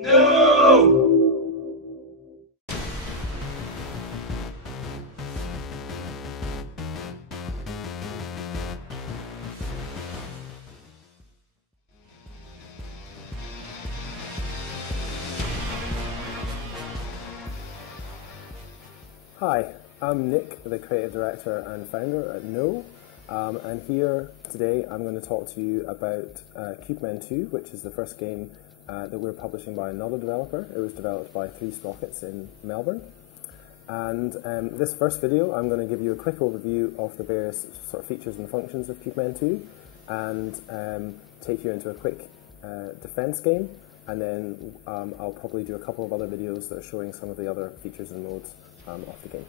No! Hi, I'm Nick, the Creative Director and Founder at No, and here today I'm going to talk to you about Cubemen 2, which is the first game that we're publishing by another developer. It was developed by 3 Sprockets in Melbourne. And this first video I'm going to give you a quick overview of the various sort of features and functions of Cubemen 2 and take you into a quick defense game, and then I'll probably do a couple of other videos that are showing some of the other features and modes of the game.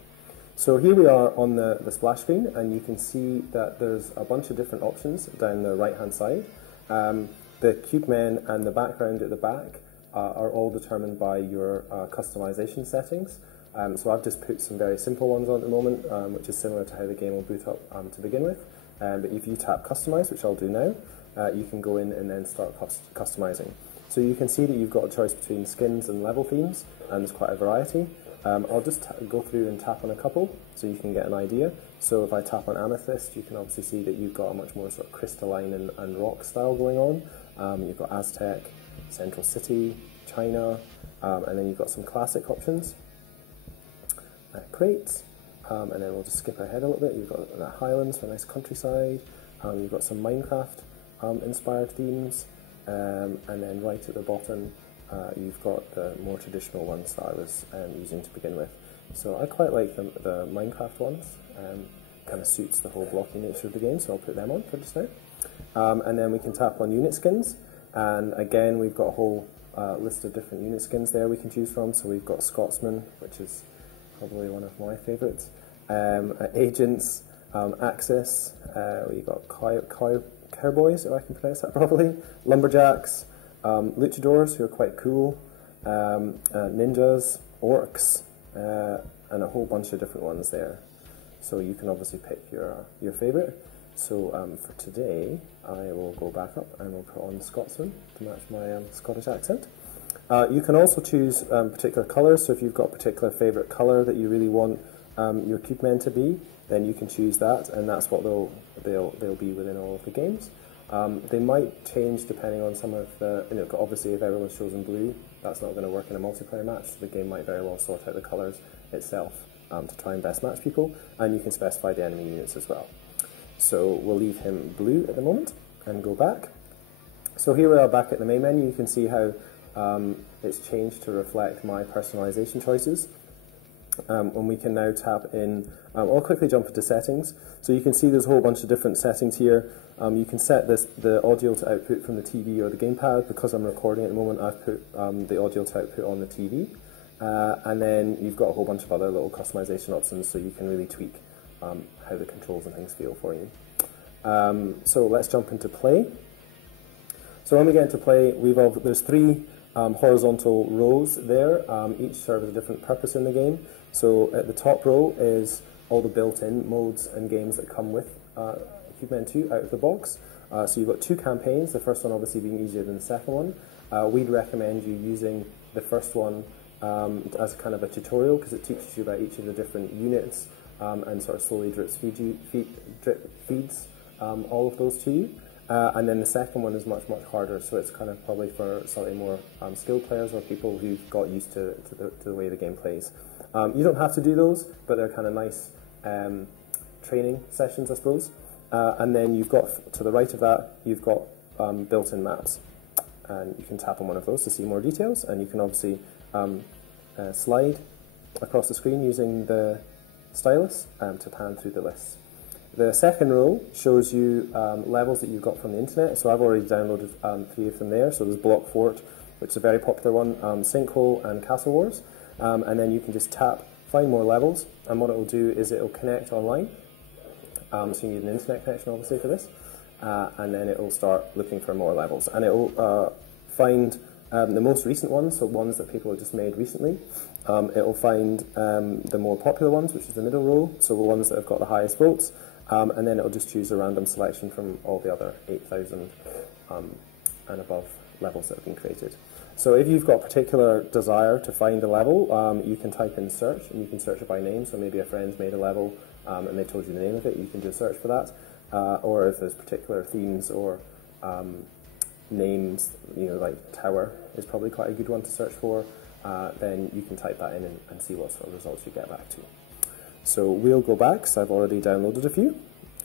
So here we are on the splash screen, and you can see that there's a bunch of different options down the right hand side. The Cubemen and the background at the back are all determined by your customization settings. So I've just put some very simple ones on at the moment, which is similar to how the game will boot up to begin with. But if you tap Customize, which I'll do now, you can go in and then start customizing. So you can see that you've got a choice between skins and level themes, and there's quite a variety. I'll just go through and tap on a couple so you can get an idea. So if I tap on Amethyst, you can obviously see that you've got a much more sort of crystalline and rock style going on. You've got Aztec, Central City, China, and then you've got some classic options. Crates, and then we'll just skip ahead a little bit. You've got the Highlands for a nice countryside. You've got some Minecraft inspired themes, and then right at the bottom you've got the more traditional ones that I was using to begin with. So I quite like the Minecraft ones, kind of suits the whole blocky nature of the game, so I'll put them on for just now. And then we can tap on unit skins, and again we've got a whole list of different unit skins there we can choose from. So we've got Scotsman, which is probably one of my favourites, Agents, Axis, we've got Cowboys, if I can pronounce that properly, Lumberjacks, Luchadors, who are quite cool, Ninjas, Orcs, and a whole bunch of different ones there. So you can obviously pick your favourite. So for today, I will go back up and we'll put on Scotsman to match my Scottish accent. You can also choose particular colours, so if you've got a particular favourite colour that you really want your Cubemen to be, then you can choose that, and that's what they'll be within all of the games. They might change depending on some of the, obviously if everyone's chosen blue, that's not going to work in a multiplayer match, so the game might very well sort out the colours itself to try and best match people, and you can specify the enemy units as well. So we'll leave him blue at the moment and go back. So here we are back at the main menu. You can see how it's changed to reflect my personalization choices. And we can now tap in, I'll quickly jump into settings. So you can see there's a whole bunch of different settings here. You can set the audio to output from the TV or the gamepad. Because I'm recording at the moment, I've put the audio to output on the TV. And then you've got a whole bunch of other little customization options, so you can really tweak how the controls and things feel for you. So let's jump into play. So when we get into play, there's 3 horizontal rows there, each serves a different purpose in the game. So at the top row is all the built-in modes and games that come with Cubemen 2 out of the box. So you've got 2 campaigns, the first one obviously being easier than the second one. We'd recommend you using the first one as kind of a tutorial, because it teaches you about each of the different units and sort of slowly drip feeds all of those to you. And then the second one is much harder, so it's kind of probably for slightly more skilled players or people who've got used to the way the game plays. You don't have to do those, but they're kind of nice training sessions, I suppose. And then you've got, to the right of that, you've got built-in maps. And you can tap on one of those to see more details, and you can obviously slide across the screen using the stylus to pan through the lists. The second row shows you levels that you've got from the internet. So I've already downloaded 3 of them there. So there's Block Fort, which is a very popular one, Sinkhole and Castle Wars. And then you can just tap, find more levels, and what it will do is it will connect online. So you need an internet connection obviously for this. And then it will start looking for more levels. And it will find the most recent ones, so ones that people have just made recently. It will find the more popular ones, which is the middle row, so the ones that have got the highest votes. And then it'll just choose a random selection from all the other 8,000 and above levels that have been created. So if you've got a particular desire to find a level, you can type in search, and you can search it by name. So maybe a friend's made a level and they told you the name of it, you can do a search for that. Or if there's particular themes or names, like tower is probably quite a good one to search for, then you can type that in and see what sort of results you get back to. So we'll go back, because I've already downloaded a few.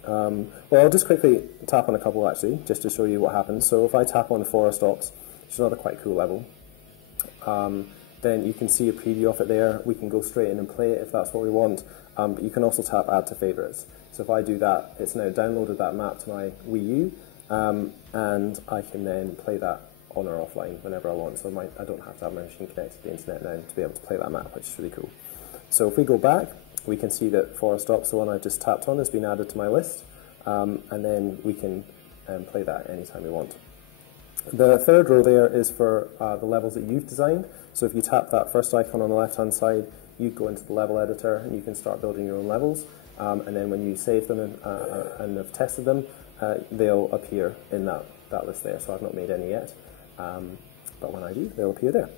Well, I'll just quickly tap on a couple actually, just to show you what happens. So if I tap on the Forest Ops, which is another quite cool level, then you can see a preview of it there. We can go straight in and play it if that's what we want, but you can also tap Add to Favorites. So if I do that, it's now downloaded that map to my Wii U, and I can then play that on or offline whenever I want. So I don't have to have my machine connected to the internet now to be able to play that map, which is really cool. So if we go back, we can see that Forest Ops, the one I just tapped on, has been added to my list, and then we can play that anytime we want. The third row there is for the levels that you've designed. So if you tap that first icon on the left-hand side, you go into the level editor and you can start building your own levels. And then when you save them and have tested them, they'll appear in that list there. So I've not made any yet, but when I do, they'll appear there.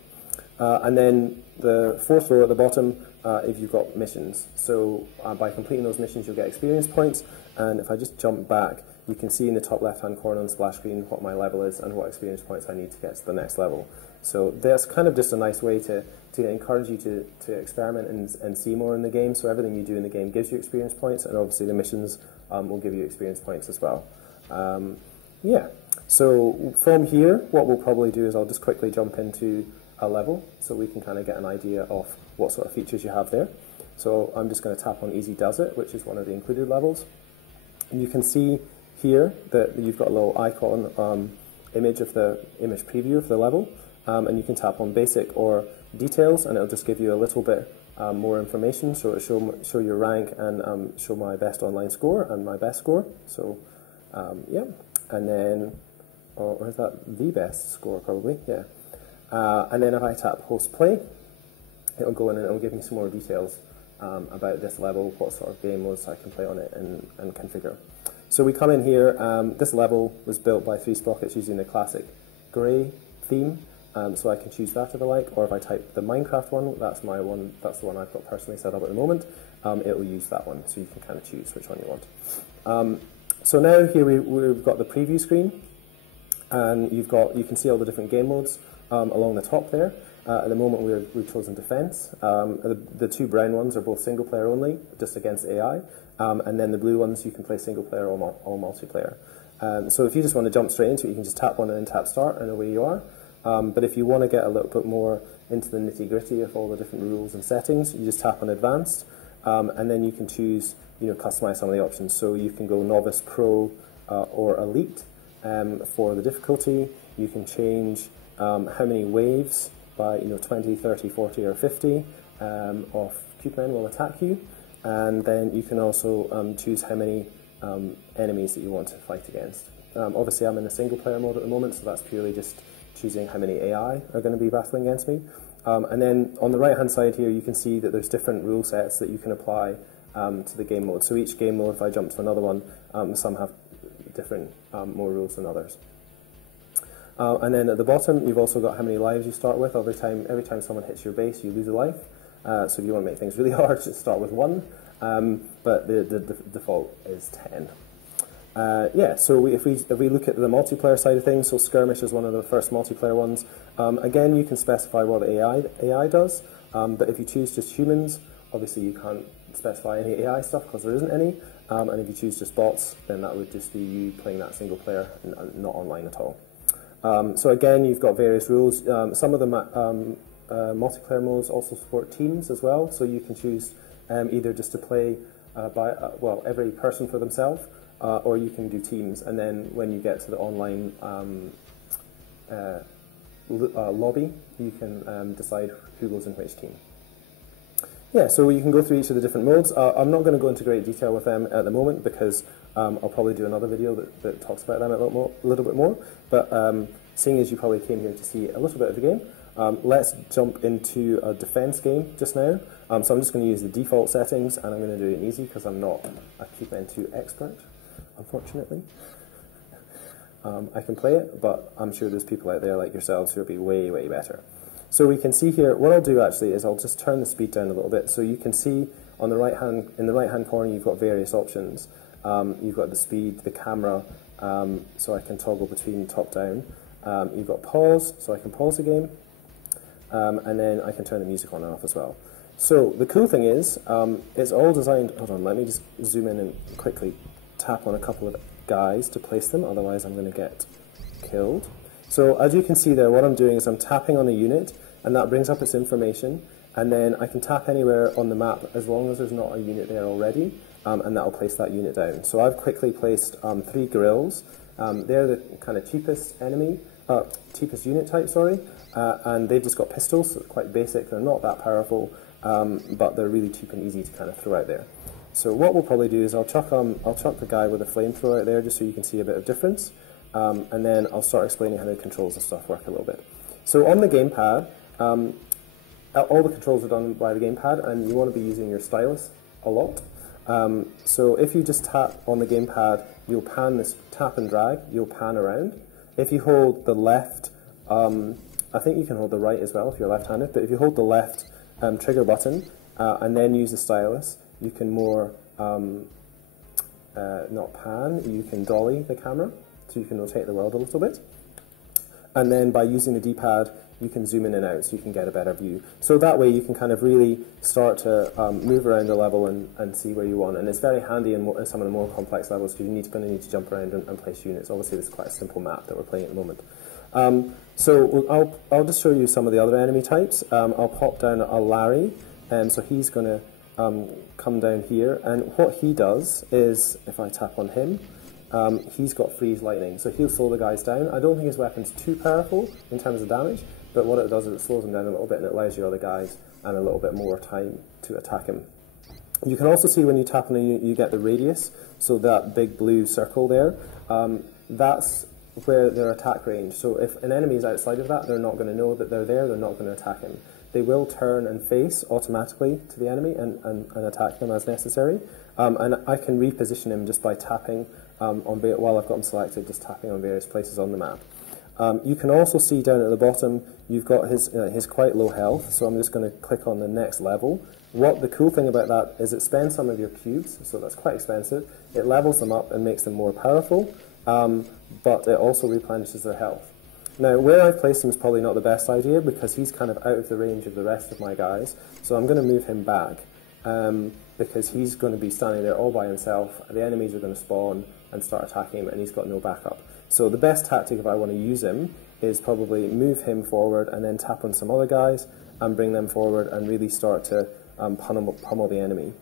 And then the fourth row at the bottom, if you've got missions. So by completing those missions, you'll get experience points. And if I just jump back, you can see in the top left-hand corner on the splash screen what my level is and what experience points I need to get to the next level. So that's kind of just a nice way to encourage you to experiment and see more in the game. So everything you do in the game gives you experience points, and obviously the missions will give you experience points as well. Yeah, so from here, what we'll probably do is I'll just quickly jump into a level so we can kind of get an idea of what sort of features you have there. So I'm just going to tap on Easy Does It, which is one of the included levels. And you can see here that you've got a little icon image preview of the level, and you can tap on Basic or Details, and it'll just give you a little bit more information. So it'll show your rank and show my best online score and my best score. So yeah, and then or is that the best score probably? Yeah. And then if I tap Host Play, it'll go in and it'll give me some more details about this level, what sort of game modes I can play on it and configure. So we come in here, this level was built by 3 Sprockets using the classic grey theme, so I can choose that if I like, or if I type the Minecraft one, that's my one, that's the one I've got personally set up at the moment, it will use that one, so you can kind of choose which one you want. So now here we've got the preview screen, and you can see all the different game modes along the top there. At the moment we've chosen Defense. The 2 brown ones are both single player only, just against AI. And then the blue ones you can play single player or multiplayer. So if you just want to jump straight into it, you can just tap one and then tap Start, and away you are. But if you want to get a little bit more into the nitty-gritty of all the different rules and settings, you just tap on Advanced, and then you can choose, customize some of the options. So you can go Novice, Pro, or Elite for the difficulty. You can change how many waves by 20, 30, 40, or 50 of Cubemen will attack you. And then you can also choose how many enemies that you want to fight against. Obviously I'm in a single player mode at the moment, so that's purely just choosing how many AI are going to be battling against me. And then on the right hand side here you can see that there's different rule sets that you can apply to the game mode. So each game mode, if I jump to another one, some have different more rules than others. And then at the bottom you've also got how many lives you start with. Every time someone hits your base you lose a life. So if you want to make things really hard, just start with 1, but the default is 10. Yeah, so if we look at the multiplayer side of things, so Skirmish is one of the first multiplayer ones. Again, you can specify what the AI does, but if you choose just humans, obviously you can't specify any AI stuff because there isn't any, and if you choose just bots, then that would just be you playing that single player, and not online at all. So again, you've got various rules. Some of them multiplayer modes also support teams as well, so you can choose either just to play by every person for themselves, or you can do teams, and then when you get to the online lobby, you can decide who goes in which team. Yeah, so you can go through each of the different modes. I'm not going to go into great detail with them at the moment because I'll probably do another video that talks about them a little bit more, but seeing as you probably came here to see a little bit of the game, let's jump into a defense game just now. So I'm just going to use the default settings, and I'm going to do it easy because I'm not a Cubemen 2 expert, unfortunately. I can play it, but I'm sure there's people out there like yourselves who will be way, way better. So we can see here, what I'll do actually is I'll just turn the speed down a little bit, so you can see on the in the right hand corner you've got various options. You've got the speed, the camera, so I can toggle between top down. You've got pause, so I can pause the game, and then I can turn the music on and off as well. So the cool thing is, it's all designed, hold on, let me just zoom in and quickly tap on a couple of guys to place them, otherwise I'm going to get killed. So as you can see there, what I'm doing is I'm tapping on the unit, and that brings up its information, and then I can tap anywhere on the map as long as there's not a unit there already, and that will place that unit down. So I've quickly placed 3 guerrillas. They're the kind of cheapest unit type, sorry, and they've just got pistols, so quite basic, they're not that powerful, but they're really cheap and easy to kind of throw out there. So what we'll probably do is I'll chuck the guy with a flamethrower out there just so you can see a bit of difference, and then I'll start explaining how the controls and stuff work a little bit. So on the gamepad, all the controls are done by the gamepad, and you want to be using your stylus a lot. So if you just tap on the gamepad, you'll pan this tap and drag, you'll pan around. If you hold the left, I think you can hold the right as well if you're left-handed, but if you hold the left trigger button and then use the stylus, you can more, not pan, you can dolly the camera, so you can rotate the world a little bit. And then by using the D-pad, you can zoom in and out so you can get a better view. So that way you can kind of really start to move around the level and see where you want. And it's very handy in some of the more complex levels because you're going to need to jump around and place units. Obviously this is quite a simple map that we're playing at the moment. So I'll just show you some of the other enemy types. I'll pop down a Larry, and so he's going to come down here, and what he does is, if I tap on him, he's got freeze lightning, so he'll slow the guys down. I don't think his weapon's too powerful in terms of damage, but what it does is it slows him down a little bit and it allows your other guys and a little bit more time to attack him. You can also see when you tap on the unit, you get the radius, so that big blue circle there, that's where their attack range. So if an enemy is outside of that, they're not going to know that they're there, they're not going to attack him. They will turn and face automatically to the enemy and attack them as necessary. And I can reposition him just by tapping while I've got him selected, just tapping on various places on the map. You can also see down at the bottom, you've got his quite low health, so I'm just going to click on the next level. What the cool thing about that is it spends some of your cubes, so that's quite expensive. It levels them up and makes them more powerful, but it also replenishes their health. Now, where I've placed him is probably not the best idea because he's kind of out of the range of the rest of my guys, so I'm going to move him back because he's going to be standing there all by himself. The enemies are going to spawn and start attacking him, and he's got no backup. So the best tactic if I want to use him is probably move him forward and then tap on some other guys and bring them forward and really start to pummel the enemy.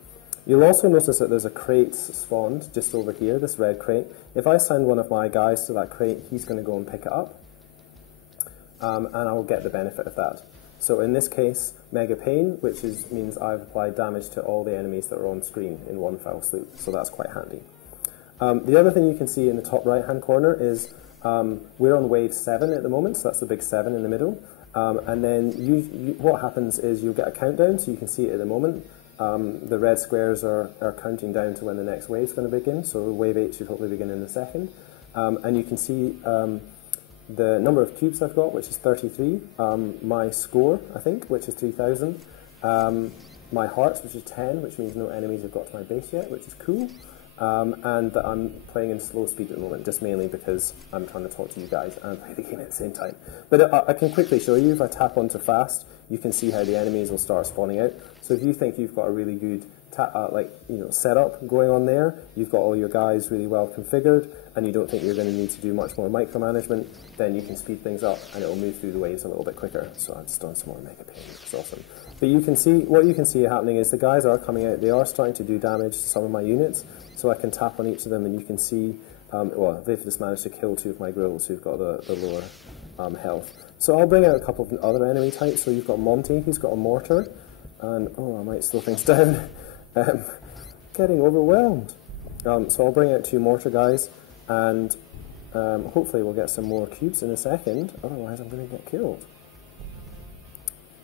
You'll also notice that there's a crate spawned just over here, this red crate. If I send one of my guys to that crate, he's going to go and pick it up, and I'll get the benefit of that. So in this case, Mega Pain, which means I've applied damage to all the enemies that are on screen in one fell swoop, so that's quite handy. The other thing you can see in the top right hand corner is we're on wave 7 at the moment, so that's the big 7 in the middle, and then what happens is you'll get a countdown, so you can see it at the moment. The red squares are counting down to when the next wave is going to begin, so wave 8 should hopefully begin in a second. And you can see the number of cubes I've got, which is 33, my score, I think, which is 3,000, my hearts, which is 10, which means no enemies have got to my base yet, which is cool, and that I'm playing in slow speed at the moment, just mainly because I'm trying to talk to you guys and play the game at the same time. But I can quickly show you, if I tap onto fast, you can see how the enemies will start spawning out. So if you think you've got a really good setup going on there, you've got all your guys really well configured, and you don't think you're going to need to do much more micromanagement, then you can speed things up and it will move through the waves a little bit quicker. So I've just done some more Mega Pain, which is awesome. But what you can see happening is the guys are coming out, they are starting to do damage to some of my units, so I can tap on each of them and you can see, well, they've just managed to kill 2 of my grills who've got the lower health. So I'll bring out a couple of other enemy types. So you've got Monty, who's got a mortar, and I might slow things down. Getting overwhelmed. So I'll bring out 2 mortar guys, and hopefully we'll get some more cubes in a second, otherwise I'm going to get killed.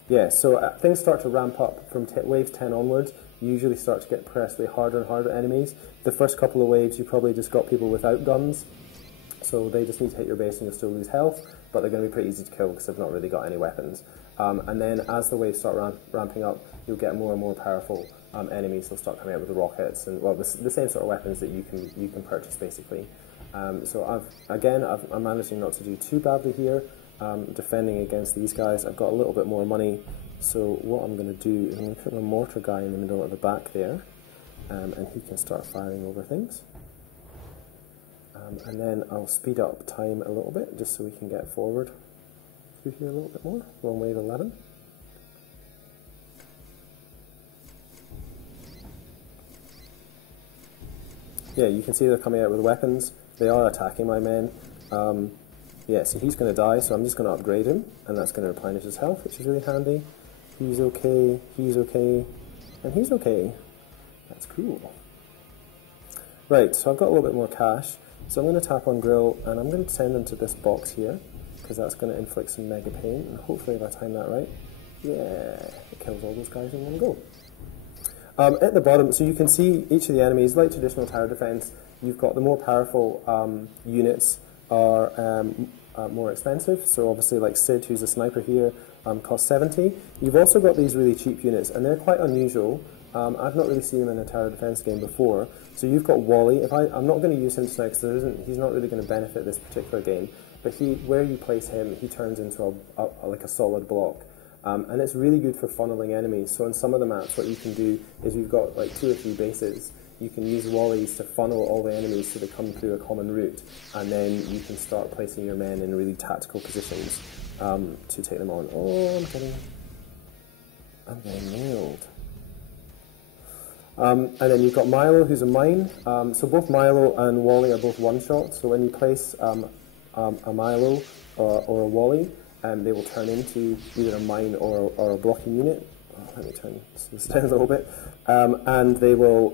Yeah, so things start to ramp up from wave 10 onwards. You usually start to get progressively harder and harder enemies. The first couple of waves you probably just got people without guns, So they just need to hit your base and you'll still lose health, but they're going to be pretty easy to kill because they've not really got any weapons. And then as the waves start ramping up, you'll get more and more powerful enemies. They'll start coming out with the rockets and, well, the same sort of weapons that you can purchase basically. So I'm managing not to do too badly here, defending against these guys. I've got a little bit more money, so what I'm going to do is I'm going to put my mortar guy in the middle at the back there, and he can start firing over things. And then I'll speed up time a little bit, just so we can get forward through here a little bit more. We're on wave 11. Yeah, you can see they're coming out with weapons. They are attacking my men. Yeah, so he's going to die, so I'm just going to upgrade him, and that's going to replenish his health, which is really handy. He's okay, and he's okay. That's cool. Right, so I've got a little bit more cash, so I'm going to tap on grill, and I'm going to send them to this box here, because that's going to inflict some mega pain, and hopefully if I time that right, yeah, it kills all those guys in one go. At the bottom, so you can see each of the enemies, like traditional tower defense, you've got the more powerful units are more expensive. So obviously like Sid, who's a sniper here, costs 70. You've also got these really cheap units, and they're quite unusual. I've not really seen them in a tower defense game before. So you've got Wally. I'm not going to use him tonight because he's not really going to benefit this particular game. But where you place him, he turns into like a solid block. And it's really good for funneling enemies. So in some of the maps, what you can do is you've got like 2 or 3 bases. You can use Wallies to funnel all the enemies so they come through a common route, and then you can start placing your men in really tactical positions to take them on. Oh, I'm getting nailed. And then you've got Milo, who's a mine. So both Milo and Wally are both one-shot. So when you place a Milo or a Wally, they will turn into either a mine or a blocking unit. Oh, let me turn this down a little bit. And they will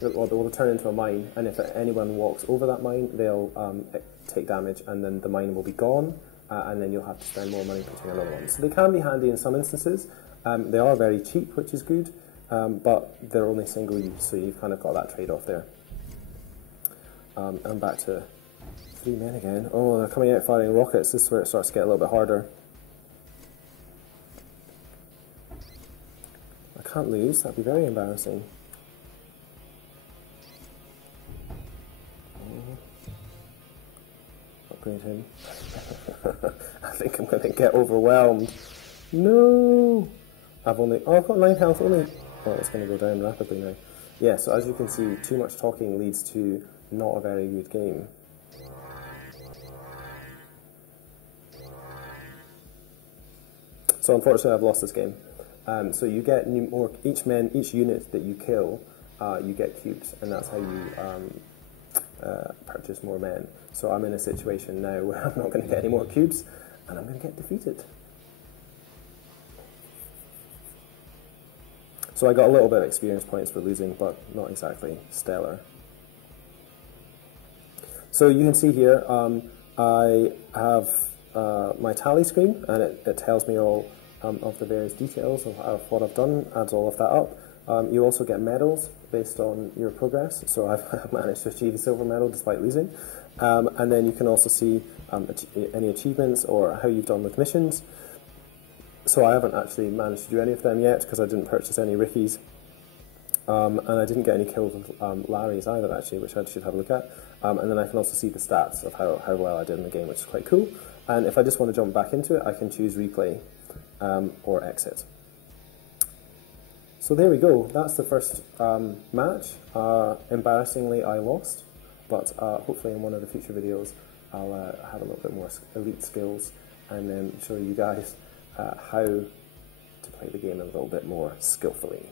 they will turn into a mine, and if anyone walks over that mine, they'll take damage, and then the mine will be gone, and then you'll have to spend more money putting another one. So they can be handy in some instances. They are very cheap, which is good, but they're only single use, so you've kind of got that trade-off there. I'm back to 3 men again. Oh, they're coming out firing rockets. This is where it starts to get a little bit harder. I can't lose. That'd be very embarrassing. Upgrade him. I think I'm going to get overwhelmed. No! I've got 9 health only. Oh, it's going to go down rapidly now. Yeah, so as you can see, too much talking leads to not a very good game. So unfortunately I've lost this game. So you get each unit that you kill, you get cubes, and that's how you purchase more men. So I'm in a situation now where I'm not going to get any more cubes, and I'm going to get defeated. So I got a little bit of experience points for losing, but not exactly stellar. So you can see here, I have my tally screen, and it tells me all of the various details of what I've done, adds all of that up. You also get medals based on your progress, so I've managed to achieve a silver medal despite losing. And then you can also see any achievements or how you've done with missions. So I haven't actually managed to do any of them yet because I didn't purchase any Rickies. And I didn't get any kills with Larry's either, actually, which I should have a look at. And then I can also see the stats of how well I did in the game, which is quite cool. And if I just want to jump back into it, I can choose replay or exit. So there we go. That's the first match. Embarrassingly, I lost, but hopefully in one of the future videos, I'll have a little bit more elite skills and then show you guys how to play the game a little bit more skillfully.